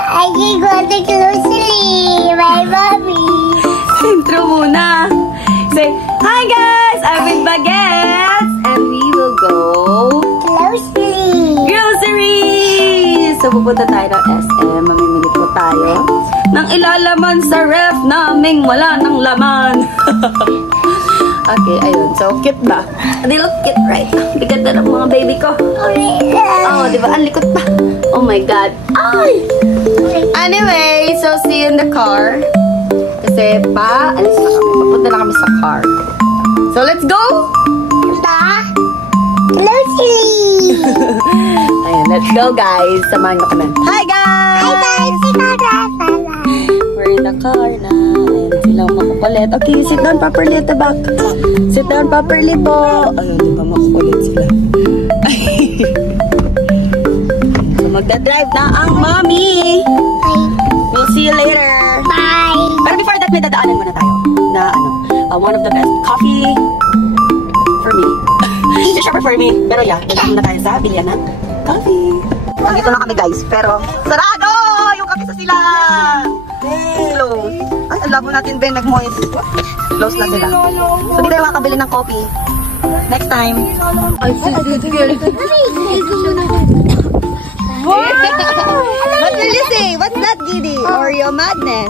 I just want to go to sleep. My mommy. Intro muna. Say, hi guys! I'm with Baguettes! And we will go... groceries! So, pupunta tayo ng SM. Mamimili po tayo ng ilalaman sa ref naming wala ng laman. Okay, ayun. So, cute ba? They look cute, right? Bigat na ng mga baby ko. Oh, di ba? Ang likot pa. Oh my God. Ay! Anyway, so see you in the car. Kasi alis na kami. Papunta na kami sa car. So, let's go! Ayan, let's go, guys. Samahan nyo kami. Hi, guys! Hi, guys! We're in the car na. Ayan, silang makukulit. Okay, sit down properly at the back. Sit down properly po. Ayun, di ba makukulit sila? So, magdadrive na ang mommy. We'll see you later. Bye! Pero before that, may dadaanan muna tayo. Na, one of the best coffee for me. Hindi siya for me. Pero yeah, dadaan muna tayo sa bilihan ng coffee. Nandito na kami, guys. Pero, sarado! Yung kape sa sila! Close. Ay, ang labo natin, Ben. Nag-moist. Close na sila. So, di tayo makakabili ng coffee. Next time. Ay, what will you say? What's that, Giddy? Oreo Madness.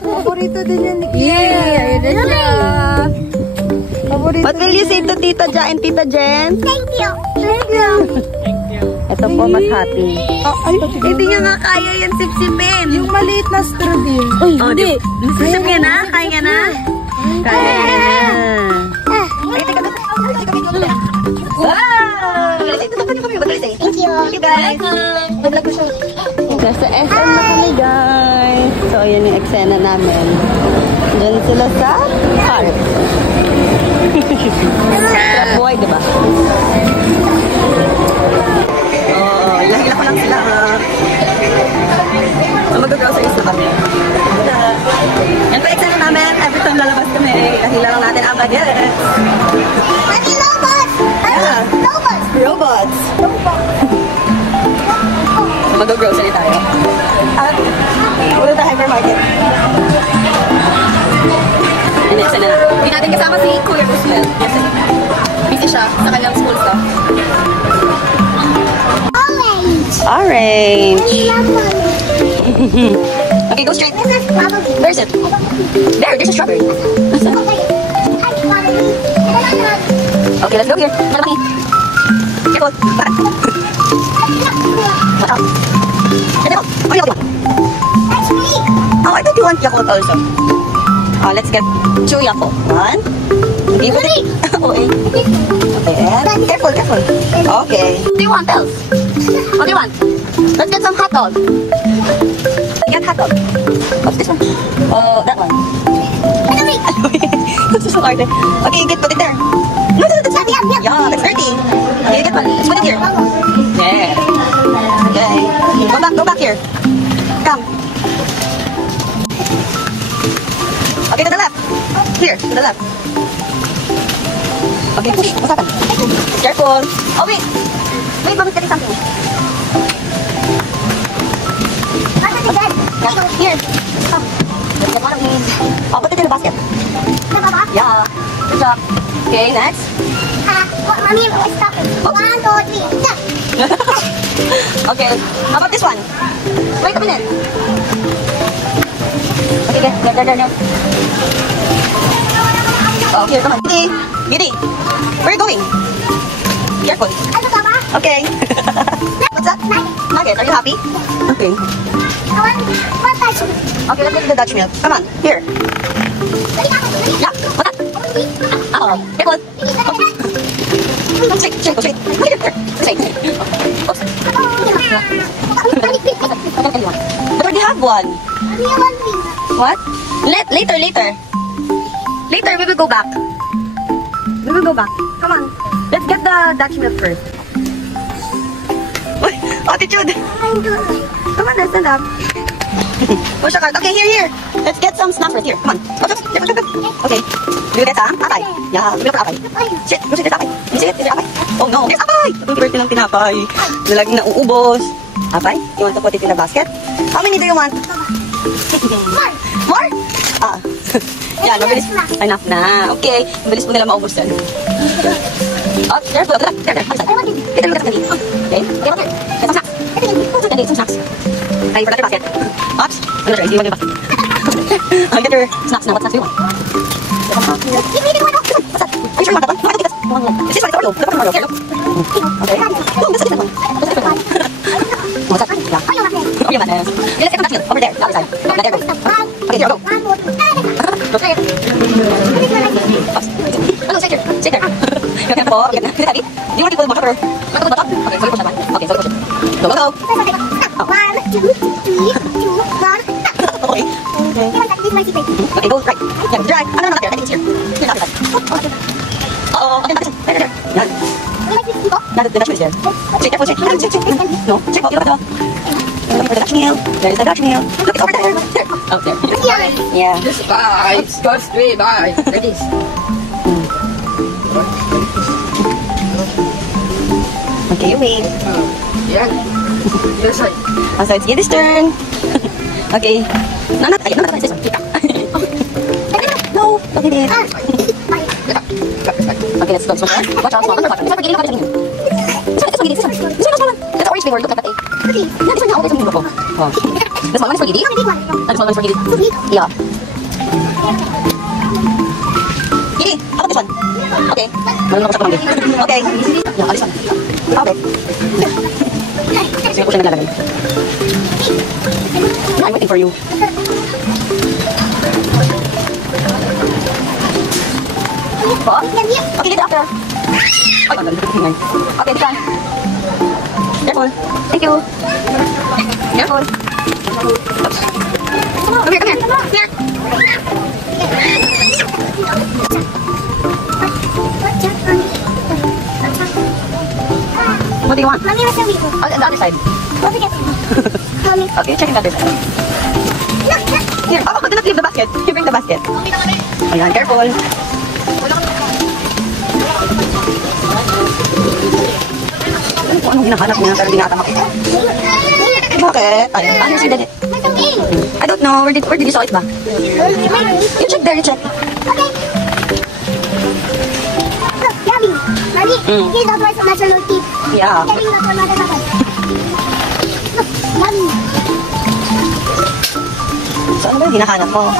Paborito din yan ni Kiki. Yeah, ayun na siya. What will you say to Tita Ja and Tita Jen? Thank you! Thank you. Ito po, mas happy. Hindi niya nga kaya yan sipsipin. Yung maliit na straw din. Uy, hindi. Sipsip ka na? Kaya ka na? Kaya ka na. Ay, teka na. Thank you! Thank you, guys. Nasa SM na kami, guys. So, ayan yung eksena namin. Diyan sila sa park. Trap boy, diba? Oo, hila-hila ko lang sila. So, mag-groceries na kami. Yan pa eksena namin. Every time lalabas kami, hila lang natin ang Baguettes. Mommy, robots! Yeah. Robots! Robots. Mag-grocery tayo. At pumunta tayo hypermarket. Hindi, sana na. Hindi natin kasama si Kuya Roosevelt. Yes, busy siya sa kanyang school stuff. Orange! Orange. I love orange. Okay, go straight. This is strawberry. Where is it? There's a strawberry. Okay, let's go here. Malaki. Careful. Watch out. Careful. What do you want? That's me! Oh, I thought you want Yakult also. Let's get 2 Yakult. 1. Okay, put it. Okay. Okay, and careful, careful. Okay. What do you want else? What do you want? Let's get some hot dog. Get hot dog. What's this one? That one. That's so hard. Okay, put it there. No, that's dirty. Yeah, that's dirty. Okay, get one. Let's put it here. Yeah. Okay. Go back here. Come. Okay, to the left. Here, to the left. Okay, push. What's happened? Careful. Oh, wait. Wait, Mommy's getting something. Yeah, here. Oh. Let's get one of these. I'll put it in the basket. Yeah. Good job. Okay, next. Mommy, stop it. 1, 2, 3. Stop. Okay, how about this one? Wait a minute. Okay, there. Oh, here, come on. Giddy. Where are you going? Careful. Okay. What's that? Nugget. Are you happy? Okay. Okay, let's get the Dutch milk. Come on, here. Yeah, what's that? Careful. Straight. Straight. Oops. But already have one. What? Later. Later, we will go back. Come on. Let's get the Dutch milk first. Attitude. Come on, let's stand up. Push the cart. Okay, here. Let's get some snacks right here. Come on. Okay. Do you get some? Apay. Yeah, we look for apay. Shit, go see there's apay. You see it? Is there apay? Oh no, there's apay! Itong birthday ng tinapay. Laging nauubos. Apay? You want to put it in the basket? How many do you want? More. More? Ah. Yan, mabilis. Enough na. Okay. Mabilis po nila maubos yan. Oh, careful. There. Get a look at the candy. Okay? Get over here. Get some snacks. Get some snacks. Ay, forgot your basket. Oops. I'm gonna try. Do you want your basket? I'll get your snacks now. What snacks do you want? Give me the one. What's that? Are you sure you want that one? No, I don't think that's. It's this one. It's Oreo. Look at the Oreo. Here, look. Okay. No, that's a different one. That's a different one. What's that? Yeah. Oreo Madness. Okay, let's get some over there. The other side. Now, there you go. Okay, here, go. Look there. Oops. Oh, no, stay here. Stay there. You can pull. Is it heavy? Do you want to put the bottom or? Want to put the bottom? Okay, so you push that one. Okay, so you push it. Go, go, go. 1, 2, 3, 2, 1. Okay. Okay, go right. Yeah, drag. No, not there. I think it's here. Here, the other side. Uh-oh. Okay, that's it. There. Yan. The Dutch is there. Check, careful, check. No, check. Oh, you look at the Dutch nail. There is the Dutch nail. Look, it's over there. There. Oh, there. Yeah. Just bye. Go straight. Bye. Ready. Okay, wait. Yeah. Yes, sir. Oh, so it's Giddy's turn. Okay. No, not this one. Keep that. No, don't hit it. Okay, let's go. This one. Watch out, small. Watch out. This one for Giddy. This one. This one, Giddy. This one. This one, small one. That's the orange flavor. Look at that A. Yeah, this one. Always something beautiful. Oh. This one is for Giddy. And this one is for Giddy. Yeah. Giddy, how about this one? Okay. Okay. Yeah, this one. Okay. So, push na nalalagay. I'm waiting for you. Po? Okay, dito after. Ay, ang ganda. Okay, dito. Careful. Thank you. Careful. Come here, come here. Here. What do you want? Mommy, what's the wheel? On the other side. Don't forget. Mommy. Okay, checking the other side. Look, look. Here. Oh, do not leave the basket. You bring the basket. Ayan, careful. Anong hinahanap niya pero di nga ata makita? Bakit? Ayun. Ah, here's your daddy. Where's the wheel? I don't know. Where did you saw it ba? You check there, you check. Okay. Look, Gabby. Mommy, here's the toys from National Team. Yeah. Getting the toy mother mother. Look, Mommy. So ano ba yung hinahanap mo?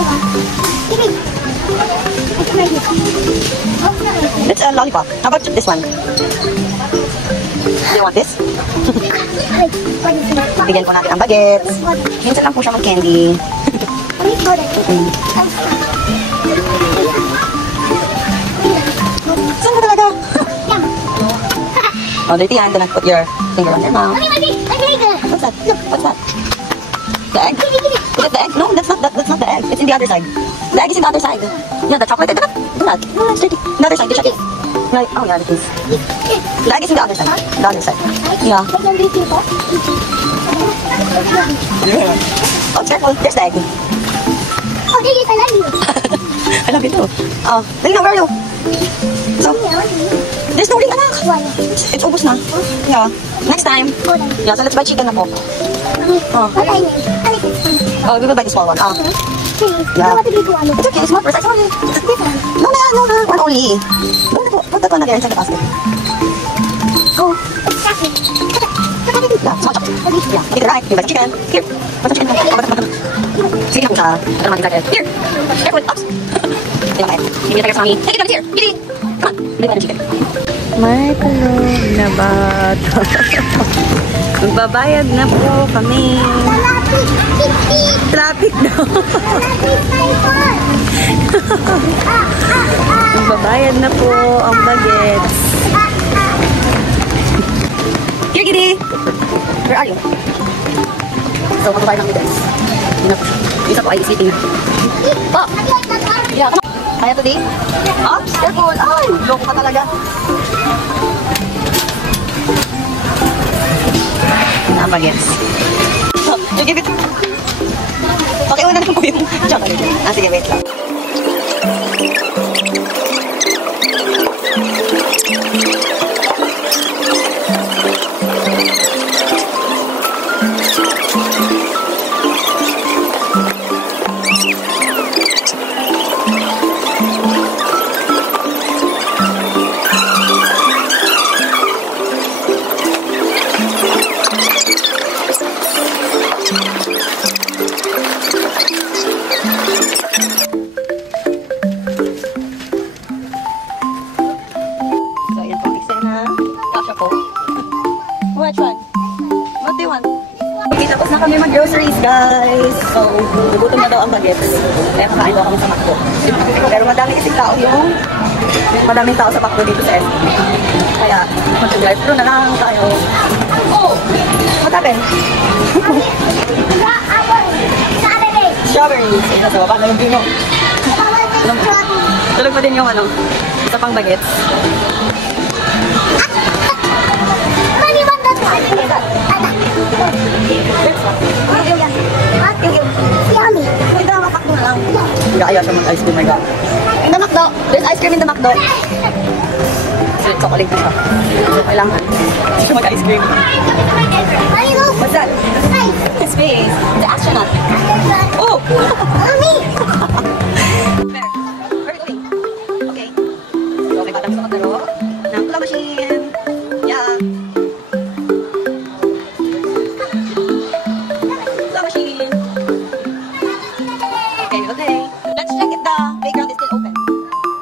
Give me. It's right here. Oh, no. It's a lollipop. How about this one? Do you want this? Wait, what is it? Bigyan po natin ang bagets. Minsan lang po siya mag-candy. Mommy, go there. Saan ka talaga? Yeah. Oh, dirty hand. Do not put your finger on your mouth. Mommy, What's that? Look, what's that? The egg? give me. Is it the egg? No, that's not the egg. It's in the other side. The egg is in the other side. Yeah, the chocolate. Do not. No, it's dirty. The other side. You check it. Right. Oh, yeah, it is. The egg is in the other side. The other side. Yeah. Wait, yung drinking ko. Oh, careful. There's the egg. Oh, there is. I love you. I love you too. Oh, dali na, where are you? So, there's no ring, anak. Why? It's ubos na. Yeah. Next time. Go there. Yeah, so let's buy chicken na po. Oh. What I need. I need this one. Oh, we will buy the small one. Ah. Please. Yeah. I want to be one. It's okay, small first. I sorry. This one. No, one only. Put that one again inside the basket. Oh, it's chocolate. Yeah, small chocolate. Yeah, take it right. You buy the chicken. Here. What's the chicken? Sige na po siya. Ito naman inside it. Here. Careful. Oops. Take it. Give me the tiger sa Take it here. Get it. Come on. Bili mo the chicken. May tulog na bata. Magbabayad na po kami. Malapit. Pipit. Traffic daw. Malapit my phone. Magbabayad na po ang bagets. Here, Giddy. Where are you? So, magbabayad lang guys. Isa po ay sleeping. Oh! Yeah, come on. Kaya today? Oops, careful. Ay, loko ka talaga. Na ang bagets. So, you give it. Okay, una na po yung chocolate. Ah, sige, wait lang. Tapos na kami mag-groceries, guys. So, gugutom na daw ang bagets. Kaya kakain daw kami sa McDo. Pero madami kasing tao madaming tao sa McDo dito sa SM. Kaya, mag-drive-thru na lang tayo. Oh! What happened? Strawberries. Ayun na sa baba na yung vino. Tulog pa din yung isa pang bagets. Yummy. Wait, makakakbo na lang. Ayaw siya mag-ice cream, my God. In the McDo. There's ice cream in the McDo. Chocolate na siya. Kailangan. Siya mag-ice cream. What's that? His face. The astronaut. Oh! Mommy! Where are we going? Okay. So, may batang sa mataro. Ng claw machine. Yeah. Claw machine. Okay. Let's check if the playground is still open.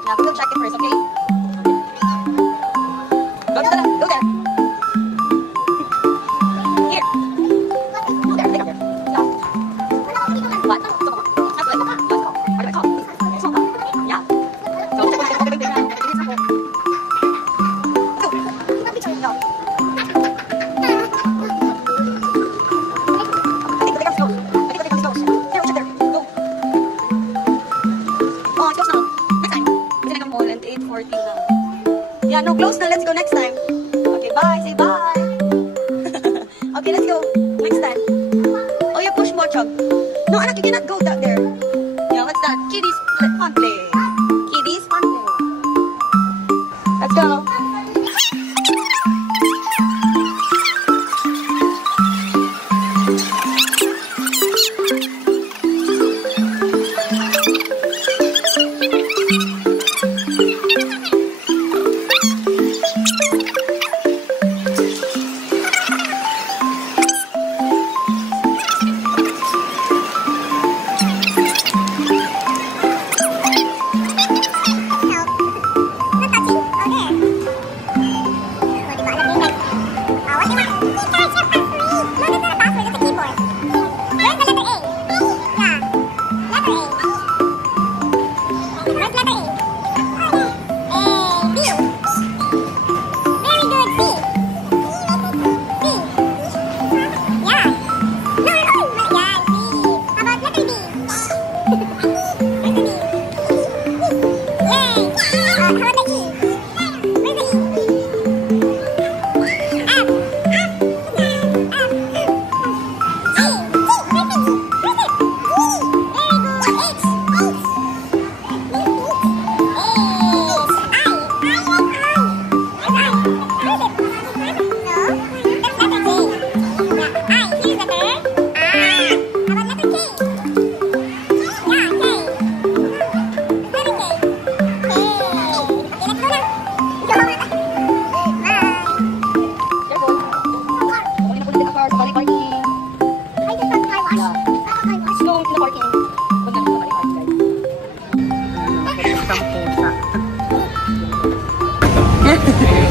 Now, we will check it first, okay? Go to the left. Go there. Here. Go there. There. What? Let's go. What do I call? Yeah. So, check what the playground. Go. Go. Yeah, no, close na. Let's go next time. Okay, bye. Say bye. Okay, let's go. Next time. Oh, you push more, Chug. No, anak, you cannot go that there. Yeah, what's that? Kiddies fun play. Kiddies fun play. Let's go.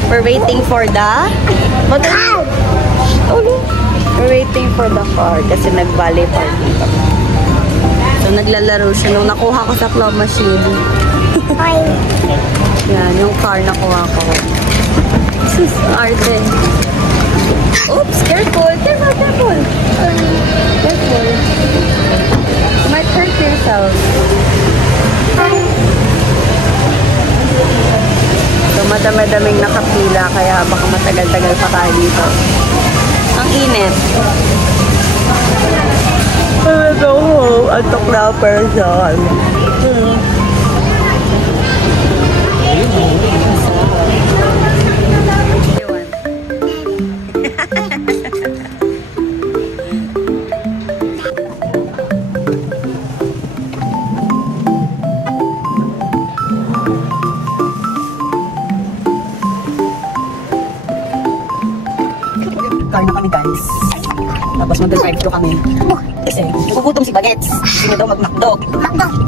We're waiting for the Car! We're waiting for the car kasi nag-valet parking kami. So naglalaro siya nung nakuha ko sa claw machine. Yan, yung car nakuha ko. Sus, arte. Oops, careful. Careful. Careful. You might hurt yourself. So, madami-daming nakapila kaya baka matagal-tagal pa tayo dito. Ang init. I'm go home. Antok na person. Tapos mag-drive thru kami. Kasi nagugutom si Bagets. Gusto niya daw mag-McDo.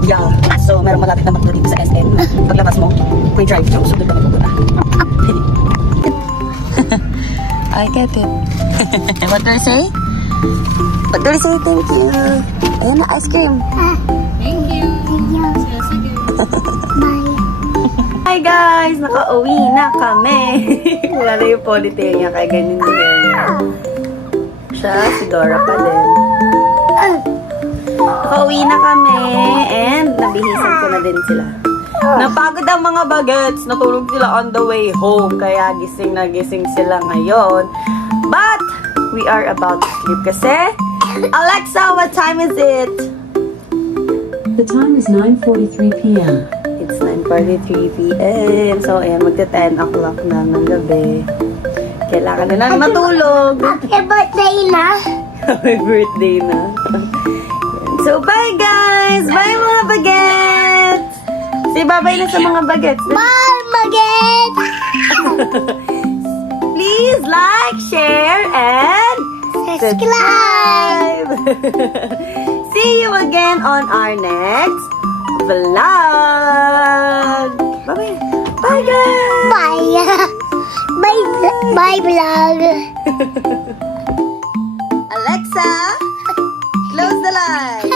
Yeah. So, meron malapit na McDo dito sa SM. Paglabas mo, may drive-thru. So, doon kami pupunta. I get it. What do I say? What do I say? Thank you. Ayan na, ice cream. Thank you. Bye. Hi guys! Nakauwi na kami. Wala na yung ponytail niya, kaya ganyan yung hair niya. Siya, si Dora pa din. Nakauwi na kami and nabihisan ko na din sila. Napagod ang mga bagets. Natulog sila on the way home. Kaya gising na gising sila ngayon. But, we are about to sleep kasi, Alexa, what time is it? The time is 9:43 p.m. It's 9:43 p.m. So, ayan, magte-10 o'clock na ng gabi. Kailangan na lang matulog. Happy birthday na. Happy birthday na. So, bye guys! Bye mga bagets! Say bye-bye na sa mga bagets. Bye, Maget. Please like, share, and subscribe! See you again on our next vlog! Bye-bye! Bye guys! Bye. Bye, vlog. Alexa, close the light.